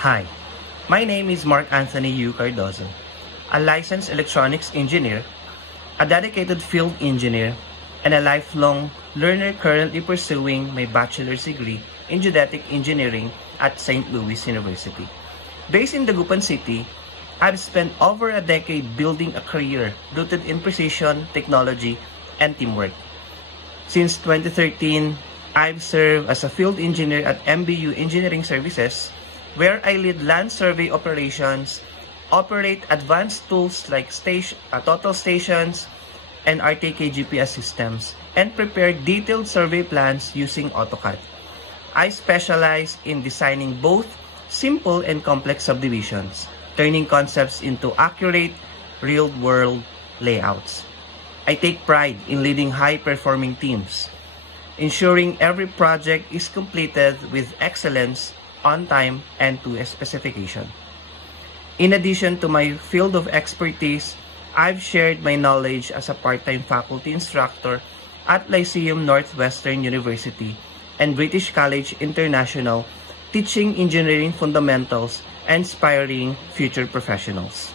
Hi, my name is Mark Anthony U. Cardozo, a licensed electronics engineer, a dedicated field engineer, and a lifelong learner currently pursuing my bachelor's degree in geodetic engineering at St. Louis University. Based in Dagupan City, I've spent over a decade building a career rooted in precision, technology, and teamwork. Since 2013, I've served as a field engineer at MBU Engineering Services, where I lead land survey operations, operate advanced tools like total stations and RTK GPS systems, and prepare detailed survey plans using AutoCAD. I specialize in designing both simple and complex subdivisions, turning concepts into accurate, real-world layouts. I take pride in leading high-performing teams, ensuring every project is completed with excellence, on time, and to a specification. In addition to my field of expertise, I've shared my knowledge as a part-time faculty instructor at Lyceum Northwestern University and British College International, teaching engineering fundamentals and inspiring future professionals.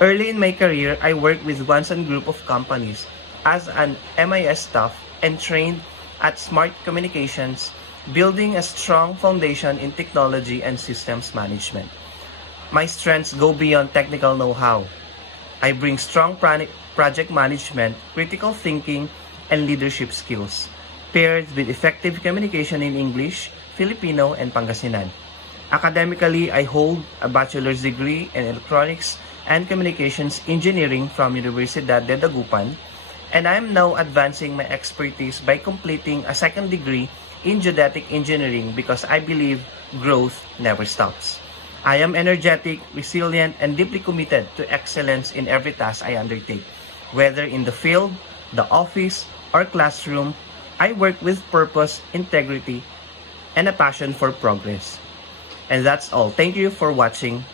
Early in my career, I worked with Wanson Group of companies as an MIS staff and trained at Smart Communications, building a strong foundation in technology and systems management. My strengths go beyond technical know-how. I bring strong project management, critical thinking, and leadership skills, paired with effective communication in English, Filipino, and Pangasinan. Academically, I hold a bachelor's degree in electronics and communications engineering from Universidad de Dagupan, and I am now advancing my expertise by completing a second degree in geodetic engineering because I believe growth never stops. I am energetic, resilient, and deeply committed to excellence in every task I undertake. Whether in the field, the office, or classroom, I work with purpose, integrity, and a passion for progress. And that's all. Thank you for watching.